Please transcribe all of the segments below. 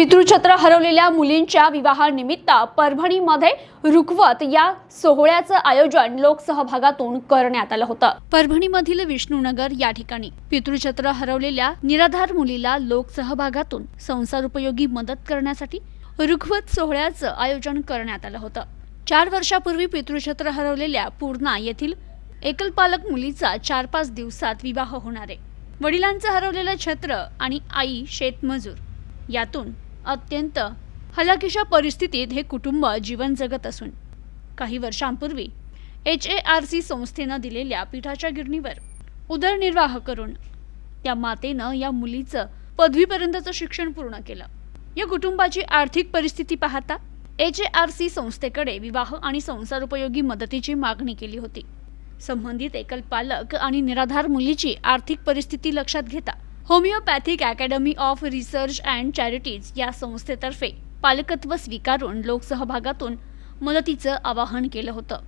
पितृछत्र हरवलेल्या मुलींच्या विवाहानिमित्त परभणीमध्ये रुखवत या सोहळ्याचं आयोजन लोकसहभागातून करण्यात आलं होतं. परभणीमधील विष्णूनगर या ठिकाणी पितृछत्र हरवलेल्या निराधार मुलीला लोकसहभागातून संसार उपयोगी मदत करण्यासाठी रुखवत सोहळ्याचं आयोजन करण्यात आलं होतं. चार वर्षापूर्वी पितृछत्र हरवलेल्या पूर्णा येथील एकलपालक मुलीचा चार पाच दिवसात विवाह होणार आहे. वडिलांचं हरवलेलं छत्र आणि आई शेतमजूर यातून अत्यंत. हलाखीच्या परिस्थितीत हे कुटुंब जीवन जगत असून काही वर्षांपूर्वी एच ए आर सी संस्थेनं दिलेल्या पिठाच्या गिरणीवर उदरनिर्वाह करून त्या मातेनं या मुलीचं पदवीपर्यंतचं शिक्षण पूर्ण केलं. या कुटुंबाची आर्थिक परिस्थिती पाहता एच ए आर सी संस्थेकडे विवाह आणि संसार उपयोगी मदतीची मागणी केली होती. संबंधित एकल पालक आणि निराधार मुलीची आर्थिक परिस्थिती लक्षात घेता homeopathic academy of research and charities या संस्थेतर्फे पालकत्व स्वीकारून लोकसहभागातून मदतीचं आवाहन केलं होतं.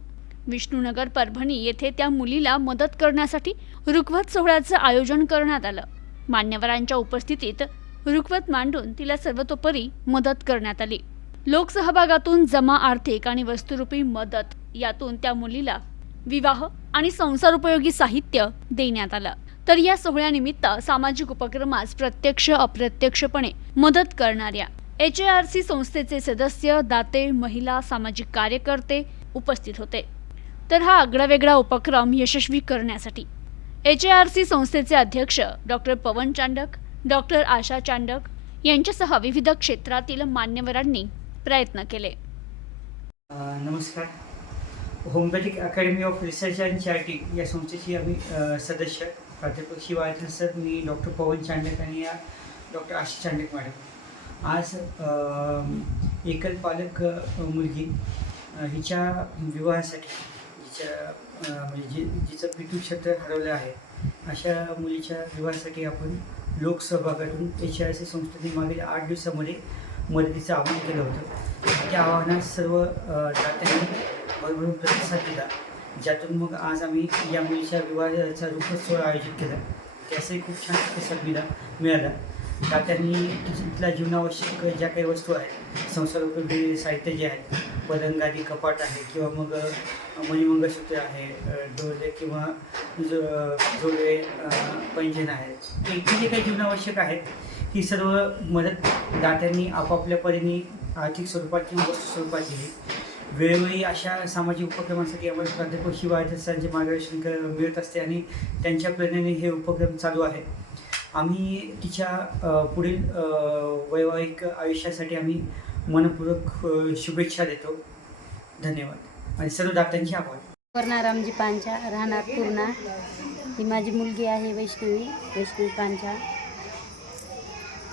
विष्णुनगर परभणी येथे त्या मुलीला मदत करण्यासाठी रुखवत सोहळ्याचं आयोजन करण्यात आलं. मान्यवरांच्या उपस्थितीत रुखवत मांडून तिला सर्वतोपरी मदत करण्यात आली. लोकसहभागातून जमा आर्थिक आणि वस्तुरूपी मदत यातून त्या मुलीला विवाह आणि संसार उपयोगी साहित्य देण्यात आलं. तर या सोहळ्यानिमित्त सामाजिक उपक्रमास प्रत्यक्ष अप्रत्यक्षपणे मदत करणाऱ्या एच ए आर सी संस्थेचे सदस्य दाते महिला सामाजिक कार्यकर्ते उपस्थित होते. तर हा आगळावेगळा उपक्रम यशस्वी करण्यासाठी एच ए आर सी संस्थेचे अध्यक्ष डॉक्टर पवन चांडक डॉक्टर आशा चांडक यांच्यासह विविध क्षेत्रातील मान्यवरांनी प्रयत्न केले. नमस्कार. Homeopathic academy of research and charity या संस्थेची आम्ही सदस्य. प्राध्यापक शिवाजी सर मी डॉक्टर पवन चांडक आणि या डॉक्टर आशिष चांडक मॅडम. आज एकल पालक मुलगी हिच्या विवाहासाठी जिच्या म्हणजे जी जिचं पितृक्षेत्र हरवलं आहे अशा मुलीच्या विवाहासाठी आपण लोकसहभागातून एच आय सी संस्थेने मागील आठ दिवसामध्ये मदतीचं आवाहन केलं होतं. त्या आव्हानास सर्व जात्यांनी भरभरून प्रतिसाद दिला. ज्यातून मग आज आम्ही या मुलीच्या विवाहाचा रूपच सोहळा आयोजित केला. त्याचाही खूप छान प्रतिसाद मिळाला. दात्यांनी तिथल्या जीवनावश्यक ज्या काही वस्तू आहेत संसार उपयोगी साहित्य जे आहे पलंगादी कपाट आहे किंवा मग मणिमंगळसूत्र आहे डोळे किंवा जो डोळे अ, पैंजण आहे इथे जे काही जीवनावश्यक आहेत ही सर्व मदत दात्यांनी आपापल्या परीने आर्थिक स्वरूपात किंवा वस्तू स्वरूपात दिली. वेळोवेळी अशा सामाजिक उपक्रमांसाठी आम्हाला प्राध्यापक शिवायतांचे मार्गदर्शन क- मिळत असते आणि त्यांच्या प्रेरणेने हे उपक्रम चालू आहे. आम्ही तिच्या पुढील वैवाहिक आयुष्यासाठी आम्ही मनपूर्वक शुभेच्छा देतो. धन्यवाद. आणि सर्व दात्यांचे आभार. वर्णा रामजी पांचा राहणार पूर्णा. ही माझी मुलगी आहे वैष्णवी वैष्णवी पांचा.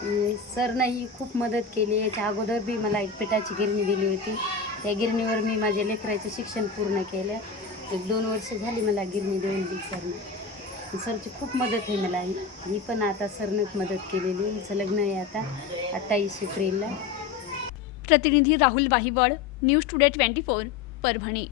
अं, सरनं ही खूप मदत केली. याच्या अगोदर बी मला एक पिठाची गिरणी दिली होती. त्या गिरणीवर मी माझ्या लेकराचं शिक्षण पूर्ण केलं. एक दोन वर्ष झाली मला गिरणी देऊन दिली सरनं. सरची खूप मदत आहे मला. ही पण आता सरनंच मदत केलेली आहे. हिचं लग्न आहे आता अठ्ठावीस एप्रिलला. प्रतिनिधी Rahul Wahiwal news today twenty four Parbhani.